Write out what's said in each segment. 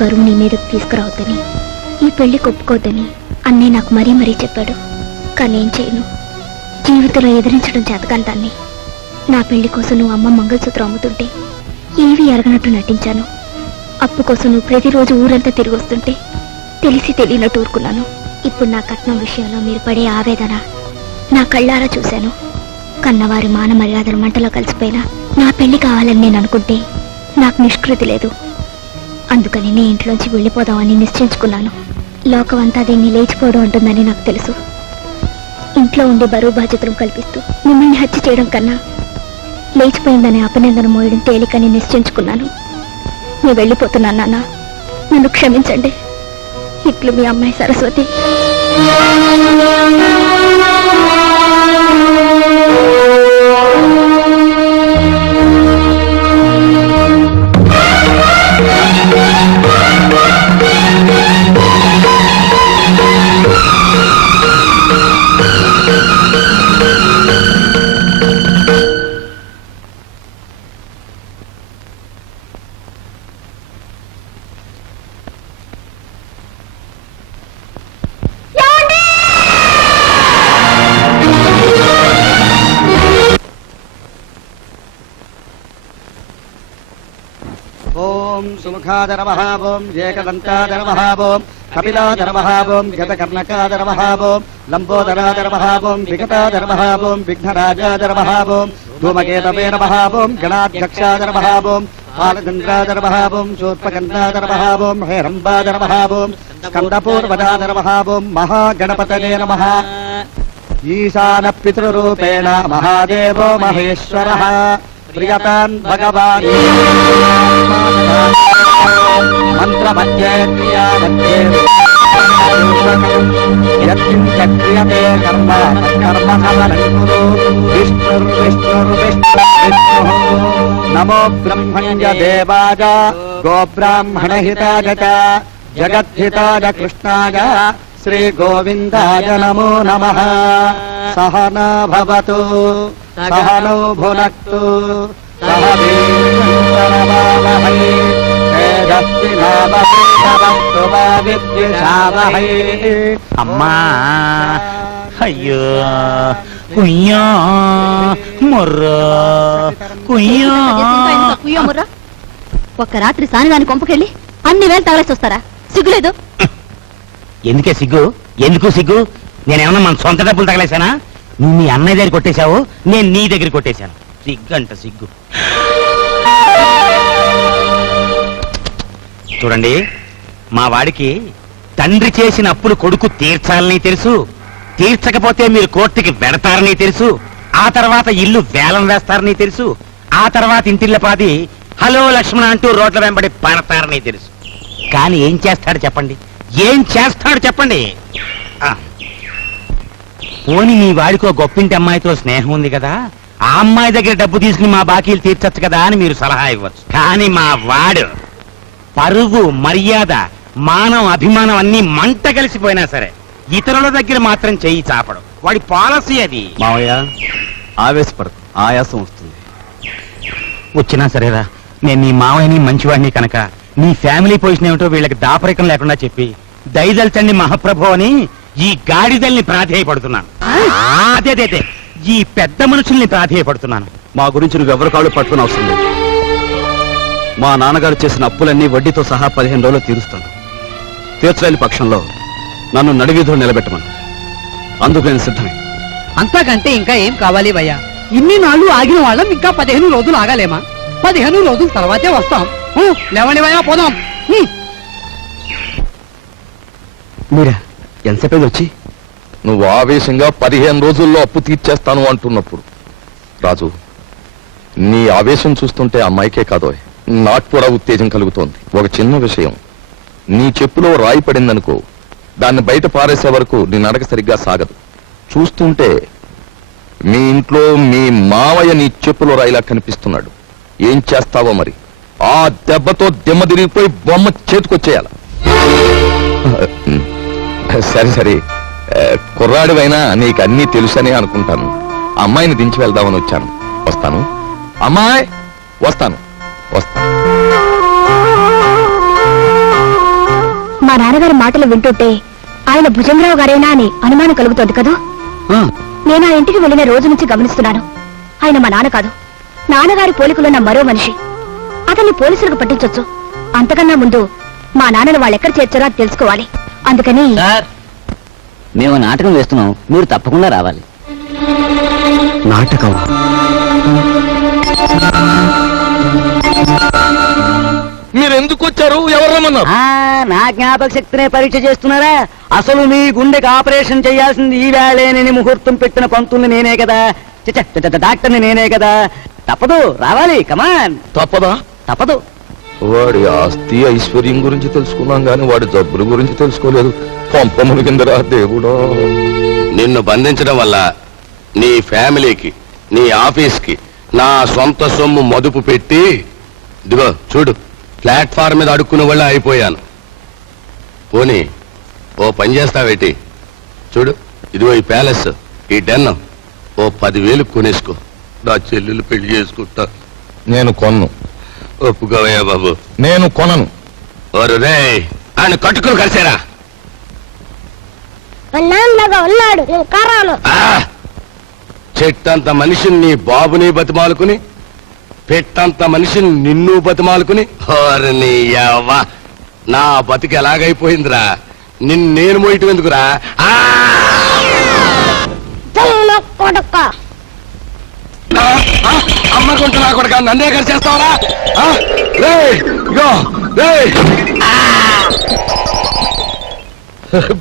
బరువు నీ మీదకు తీసుకురావద్దని, ఈ పెళ్లి ఒప్పుకోవద్దని అన్నయ్య నాకు మరీ మరీ చెప్పాడు. కానీ ఏం చేయను, జీవితంలో ఎదిరించడం చేతకంటాన్ని. నా పెళ్లి కోసం నువ్వు అమ్మ మంగళసూత్రం అమ్ముతుంటే ఏవి ఎరగనట్టు నటించాను. అప్పు కోసం నువ్వు ప్రతిరోజు ఊరంతా తిరిగి వస్తుంటే తెలిసి తెలియనట్టు ఊరుకున్నాను. ఇప్పుడు నా కట్నం విషయంలో మీరు పడే ఆవేదన నా కళ్ళారా చూశాను. కన్నవారి మాన మర్యాదలు మంటలో కలిసిపోయినా నా పెళ్లి కావాలని నేను అనుకుంటే నాకు నిష్కృతి లేదు. అందుకని నీ ఇంట్లోంచి వెళ్ళిపోదామని నిశ్చయించుకున్నాను. లోకం అంతా దీన్ని లేచిపోవడం అంటుందని నాకు తెలుసు. ఇంట్లో ఉండి బరువు బాధ్యతలు కల్పిస్తూ మిమ్మల్ని హత్య చేయడం కన్నా లేచిపోయిందనే అపనిందన మోయడం తేలికని నిశ్చయించుకున్నాను. నేను వెళ్ళిపోతున్నాను నాన్న, నన్ను క్షమించండి. ఇట్లు మీ అమ్మాయి సరస్వతి. ఓం సుముఖాదరవః ఓం ఏకదంతాదరవః ఓం కపిలాదరవః ఓం గతకర్ణకాదరవః ఓం లంబోదరాదరవః ఓం విగతాదరవః ఓం విఘ్నరాజాదరవః ఓం ధూమకేతవే నమః ఓం గణాధ్యక్షాదరవః ఓం బాలచంద్రాదరవః ఓం శూర్పకర్ణాదరవః ఓం హేరంబాదరవః ఓం స్కందపూర్వదాదరవః ఓం మహాగణపతయే నమః. ఈశాన పితృరూపేణ మహాదేవో మహేశ్వరః ప్రియతాన్ భగవాన్ మంత్రమధ్యే క్రియామధ్యే యత్కించక్రియతే కర్మ కర్మ సమరం కురు విష్ణుర్విష్ణుర్విష్ణుర్విష్ణుః. నమో బ్రహ్మణ్య దేవాయ గోబ్రాహ్మణహితాయ చ జగద్ధితాయ కృష్ణాయ శ్రీ గోవిందాయ నమో నమః. సహనా భవతు సహనౌ భునక్తు సహ వీర్యంకరవావహై తేజస్వినావతు మా విద్విషావహై. అమ్మా అయ్యో కుయ్యా మొర్రా కుయ్యా. ఒక్క రాత్రి సానిదాని కొంపకెళ్ళి అన్ని వేలు తగలేసి వస్తారా? సిగ్గులేదు? ఎందుకే సిగ్గు? ఎందుకు సిగ్గు? నేనేమన్నా మన సొంత డబ్బులు తగలేశానా? నువ్వు మీ అన్నయ్య దగ్గర కొట్టేశావు, నేను నీ దగ్గర కొట్టేశాను. సిగ్గు అంట సిగ్గు. చూడండి, మా వాడికి తండ్రి చేసిన అప్పులు కొడుకు తీర్చాలని తెలుసు. తీర్చకపోతే మీరు కోర్టుకి వెడతారని తెలుసు. ఆ తర్వాత ఇల్లు వేలం వేస్తారని తెలుసు. ఆ తర్వాత ఇంటిల్లపాది హలో లక్ష్మణ అంటూ రోడ్ల వెంబడి పడతారని తెలుసు. కానీ ఏం చేస్తాడు చెప్పండి? ఏం చేస్తాడు చెప్పండి? పోని మీ వాడికో గొప్పింటి అమ్మాయితో స్నేహం ఉంది కదా, ఆ అమ్మాయి దగ్గర డబ్బు తీసుకుని మా బాకీలు తీర్చచ్చు కదా అని మీరు సలహా ఇవ్వచ్చు. కానీ మా వాడు పరువు, మర్యాద, మానం, అభిమానం అన్ని మంట కలిసిపోయినా సరే ఇతరుల దగ్గర మాత్రం చెయ్యి చాపడం. వాడి పాలసీ అది. మావయ్య ఆవేశపడదు, ఆయాసం వస్తుంది. వచ్చినా సరేరా, నేను నీ మావయ్యని మంచివాడిని కనుక నీ ఫ్యామిలీ పొజిషన్ ఏమిటో వీళ్ళకి దాపరికం లేకుండా చెప్పి దయదల్చండి మహాప్రభు అని ఈ గాడిదల్ని ప్రాధేయపడుతున్నాను. అదే ఈ పెద్ద మనుషుల్ని ప్రాధేయపడుతున్నాను. మా గురించి నువ్వు ఎవరి కాళ్ళు పట్టుకుని అవసరం లేదు. మా నాన్నగారు చేసిన అప్పులన్నీ వడ్డీతో సహా 15 రోజులు తీరుస్తాను. తీర్చలేని పక్షంలో నన్ను నడివీధులు నిలబెట్టమను. అందుకు నేను సిద్ధమే. అంతకంటే ఇంకా ఏం కావాలి భయ్యా? ఇన్ని నాళ్ళు ఆగిన వాళ్ళం ఇంకా 15 రోజులు ఆగాలేమా? 15 రోజుల తర్వాతే వస్తాం. లేవండి భయ్యా, పోదాం. మీరా ఎంతసేపు వచ్చి? నువ్వు ఆవేశంగా 15 రోజుల్లో అప్పు తీర్చేస్తాను అంటున్నప్పుడు రాజు, నీ ఆవేశం చూస్తుంటే అమ్మాయికే కాదో నాకు కూడా ఉత్తేజం కలుగుతోంది. ఒక చిన్న విషయం, నీ చెప్పులో రాయి పడిందనుకో, దాన్ని బయట పారేసే వరకు నీ నడక సరిగ్గా సాగదు. చూస్తుంటే మీ ఇంట్లో మీ మావయ్య నీ చెప్పులో రాయిలా కనిపిస్తున్నాడు. ఏం చేస్తావో మరి? ఆ దెబ్బతో దిమ్మ తిరిగిపోయి బొమ్మ చేతికొచ్చేయాల. సరే సరే, కుర్రాడివైనా నీకు అన్నీ తెలుసనే అనుకుంటాను. అమ్మాయిని దించి వెళ్దామని వచ్చాను. వస్తాను అమ్మాయి, వస్తాను వస్తాను. నాన్నగారి మాటలు వింటుంటే ఆయన భుజంగరావు గారేనా అని అనుమానం కలుగుతోంది కదూ. నేను ఆ ఇంటికి వెళ్ళిన రోజు నుంచి గమనిస్తున్నాను. ఆయన మా నాన్న కాదు, నాన్నగారి పోలికలున్న మరో మనిషి. అతన్ని పోలీసులకు పట్టించొచ్చు. అంతకన్నా ముందు మా నాన్నను వాళ్ళెక్కడ చేర్చారో అది తెలుసుకోవాలి. అందుకని మేము నాటకం వేస్తున్నాం, మీరు తప్పకుండా రావాలి. నాటకం మీరు ఎందుకు వచ్చారు? ఎవరు రమ్మన్నారు? నా జ్ఞాపక శక్తినే పరీక్ష చేస్తున్నారా? అసలు మీ గుండెకి ఆపరేషన్ చేయాల్సింది ఈ వేళేనని ముహూర్తం పెట్టిన పంతుల్ని నేనే కదా, డాక్టర్ని నేనే కదా. తప్పదు, రావాలి. కమాన్. తప్పదా? తప్పదు. వాడి ఆస్తి ఐశ్వర్యం గురించి తెలుసుకున్నాం గాని వాడి జబ్బుల గురించి తెలుసుకోలేదు. పంపముని కిందరా దేవుడా. నిన్ను బంధించడం వల్ల నీ ఫ్యామిలీకి, నీ ఆఫీస్కి నా సొంత సొమ్ము మదుపు పెట్టి, ఇదిగో చూడు, ప్లాట్ఫామ్ మీద అడుక్కునే వాళ్ళ అయిపోయాను. పోనీ ఓ పని చేస్తావేటి? చూడు, ఇదిగో ఈ ప్యాలెస్, ఈ డెన్ ఓ 10,000 కొనేసుకో. నా చెల్లెలు పెళ్లి చేసుకుంటా. నేను కొన్ను. ఒప్పుకోవయ్యా బాబు. నేను కొనను. ఓరు రే, ఆయన కట్టుకుని కలిసారా? ఉన్నాడు చెట్టంత మనిషిని నీ బాబుని బతిమాలుకుని, పెట్టంత మనిషిని నిన్ను బతిమాలుకుని, ఓరని యవ్వ, నా బతికి ఎలాగైపోయిందిరా. నేను మోయటం ఎందుకురా? అమ్మకుంటూ నా కొడుక నన్నే కలిసేస్తావరా?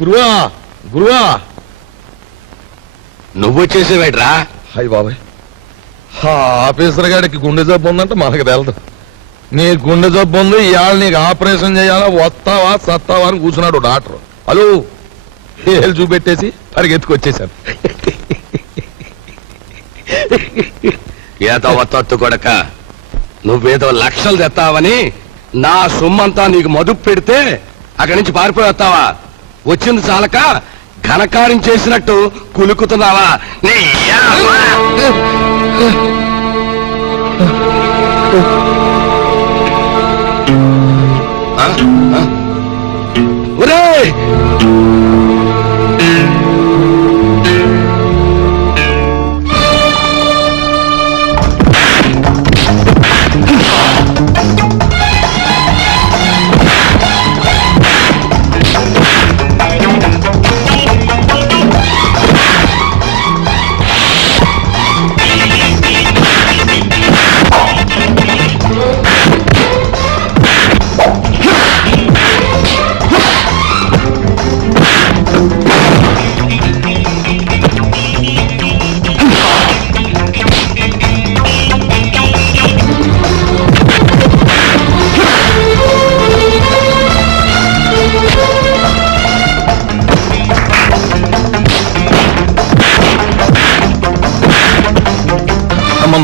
గురువా, గురువా. నువ్వు వచ్చేసేవేట్రా? హాయ్ బాబాయ్. ఆఫీసర్ గారికి గుండె జబ్బు ఉందంటే మనకు తెలదు. నీ గుండె జబ్బు ఉంది, ఇవాళ నీకు ఆపరేషన్ చేయాలా, వస్తావా సత్తావా అని కూర్చున్నాడు డాక్టర్. హలో, ఏళ్ళు చూపెట్టేసి పరిగెత్తుకొచ్చేసాను. ఏదో వత్తొత్తు కొడక, నువ్వేదో లక్షలు తెస్తావని నా సొమ్మంతా నీకు మదుపు పెడితే అక్కడి నుంచి పారిపోయి వస్తావా? వచ్చింది చాలక ఘనకార్యం చేసినట్టు కులుకుతున్నావా? నీ యవ్వ! ఆ? ఆ? ఒరేయ్!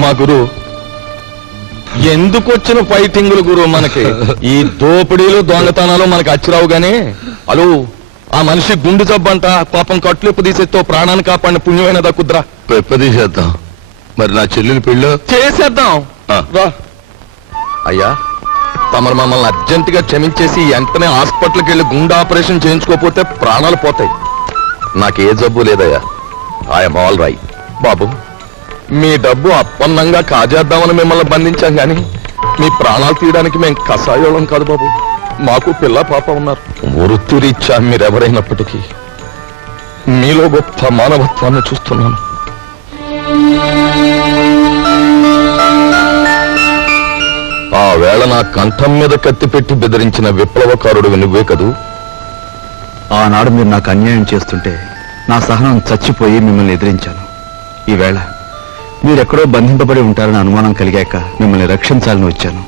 మా గురు ఎందుకు వచ్చిన ఫైటింగులు గురు? మనకి ఈ దోపిడీలు దొంగతనాలు మనకి అచ్చిరావు గాని, అలు ఆ మనిషి గుండె జబ్బంట, పాపం కట్లు తీసేతో ప్రాణాన్ని కాపాడిన పుణ్యమైన దక్కుద్రా. పెప్పదీసేద్దాం. మరి నా చెల్లెలు పెళ్ళి చేసేద్దాం. ఆ. రా అయ్యా, తమరు మమ్మల్ని అర్జెంటుగా క్షమించేసి వెంటనే హాస్పిటల్కి వెళ్ళి గుండె ఆపరేషన్ చేయించుకోకపోతే ప్రాణాలు పోతాయి. నాకు ఏ జబ్బు లేదయ్యా. I'm all right. బాబు, మీ డబ్బు అప్పన్నంగా కాజేద్దామని మిమ్మల్ని బంధించాం గాని మీ ప్రాణాలు తీయడానికి మేము కషాయోళం కాదు బాబు. మాకు పిల్ల పాప ఉన్నారు. వృత్తిరీత్యా మీరెవరైనప్పటికీ మీలో గొప్ప మానవత్వాన్ని చూస్తున్నాను. ఆ వేళ నా కంఠం మీద కత్తి పెట్టి బెదిరించిన విప్లవకారుడు నువ్వే కదూ? ఆనాడు మీరు నాకు అన్యాయం చేస్తుంటే నా సహనం చచ్చిపోయి మిమ్మల్ని ఎదిరించాను. ఈవేళ మీరెక్కడో బంధింపబడి ఉంటారని అనుమానం కలిగాక మిమ్మల్ని రక్షించాలని వచ్చాను.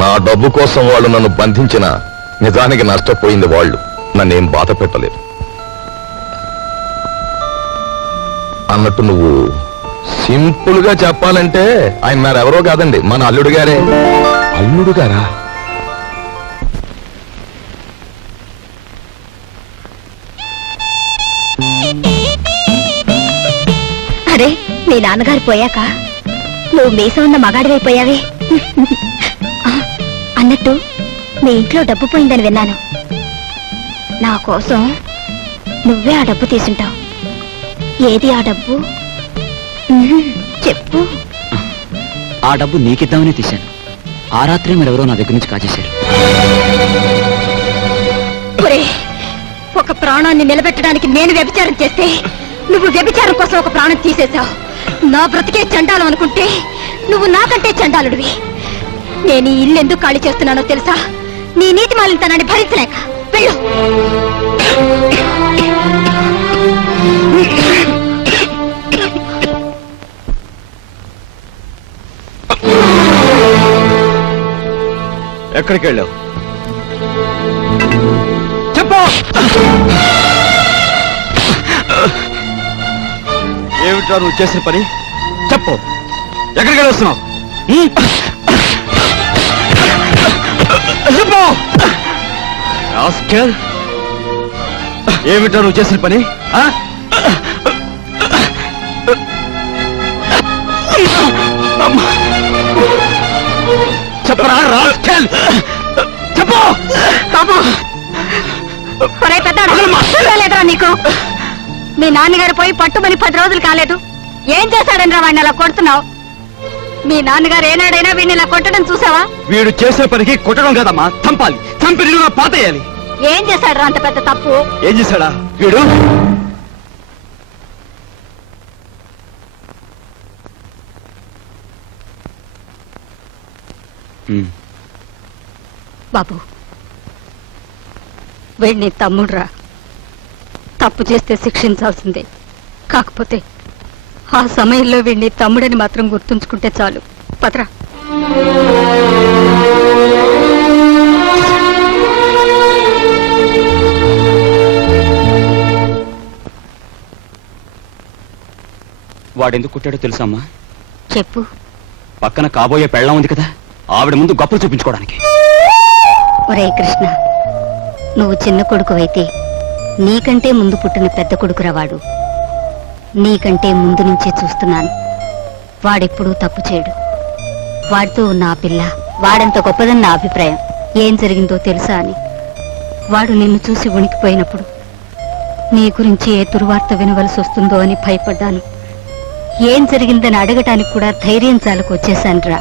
నా డబ్బు కోసం వాళ్ళు నన్ను బంధించిన నిజానికి నష్టపోయింది వాళ్ళు. నన్నేం బాధ పెట్టలేదు. అన్నట్టు నువ్వు సింపుల్ గా చెప్పాలంటే ఆయన మరెవరో కాదండి, మన అల్లుడు గారే. అల్లుడు గారా? అరే, మీ నాన్నగారు పోయాక నువ్వు మీసం ఉన్న మగాడివైపోయావే. అన్నట్టు మీ ఇంట్లో డబ్బు పోయిందని విన్నాను. నా కోసం నువ్వే ఆ డబ్బు తీసుంటావు. ఏది ఆ డబ్బు? చెప్పు. ఆ డబ్బు నీకిద్దామని తీశాను. ఆ రాత్రే మరెవరో నా దగ్గర నుంచి కాజేశారు. ఒక ప్రాణాన్ని నిలబెట్టడానికి నేను వ్యభిచారం చేస్తే నువ్వు వ్యభిచారం కోసం ఒక ప్రాణం తీసేశావు. నా బ్రతికే చండాలం అనుకుంటే నువ్వు నాకంటే చండాలుడివి. నేను ఈ ఇల్లు ఎందుకు ఖాళీ చేస్తున్నానో తెలుసా? నీ నీతి మాలినతనాన్ని భరించలేక. వెళ్ళు. ఎక్కడికి వెళ్ళావు? చెప్పు. ఏమిట్రా నువ్వు చేసిన పని? చెప్పు. ఎక్కడికి వెళ్ళొస్తున్నావు? చెప్పు. రాస్కెల్. ఏమిట్రా నువ్వు చేసిన పని? చెప్పరా రాస్కెల్. చెప్పు. లేదురా నీకు? మీ నాన్నగారు పోయి పట్టుమని 10 రోజులు కాలేదు. ఏం చేశాడని రా వాడిని అలా కొడుతున్నావు? మీ నాన్నగారు ఏనాడైనా వీడిని ఇలా కొట్టడం చూసావా? వీడు చేసే పనికి కొట్టడం కదమ్మా, చంపాలి. చంపి నిన్ను పాతేయాలి. ఏం చేశాడు అంత పెద్ద తప్పు? ఏం చేశాడా వీడు? బాబు, వీడిని తమ్ముడురా. తప్పు చేస్తే శిక్షించాల్సిందే. కాకపోతే ఆ సమయంలో వీడిని తమ్ముడని మాత్రం గుర్తుంచుకుంటే చాలు. పదరా. వాడెందుకు కొట్టాడో తెలుసా అమ్మా? చెప్పు. పక్కన కాబోయే పెళ్ళం ఉంది కదా, ఆవిడ ముందు గొప్పలు చూపించుకోవడానికి. ఒరే కృష్ణ, నువ్వు చిన్న కొడుకువైతే నీకంటే ముందు పుట్టిన పెద్ద కొడుకురా వాడు. నీకంటే ముందు నుంచే చూస్తున్నాను. వాడెప్పుడూ తప్పు చేయడు. వాడితో ఉన్న ఆ పిల్ల వాడంత గొప్పదని నా అభిప్రాయం. ఏం జరిగిందో తెలుసా అని. వాడు నిన్ను చూసి వణికిపోయినప్పుడు నీ గురించి ఏ దుర్వార్త వినవలసి వస్తుందో అని భయపడ్డాను. ఏం జరిగిందని అడగటానికి కూడా ధైర్యం చాలకు వచ్చేశానురా.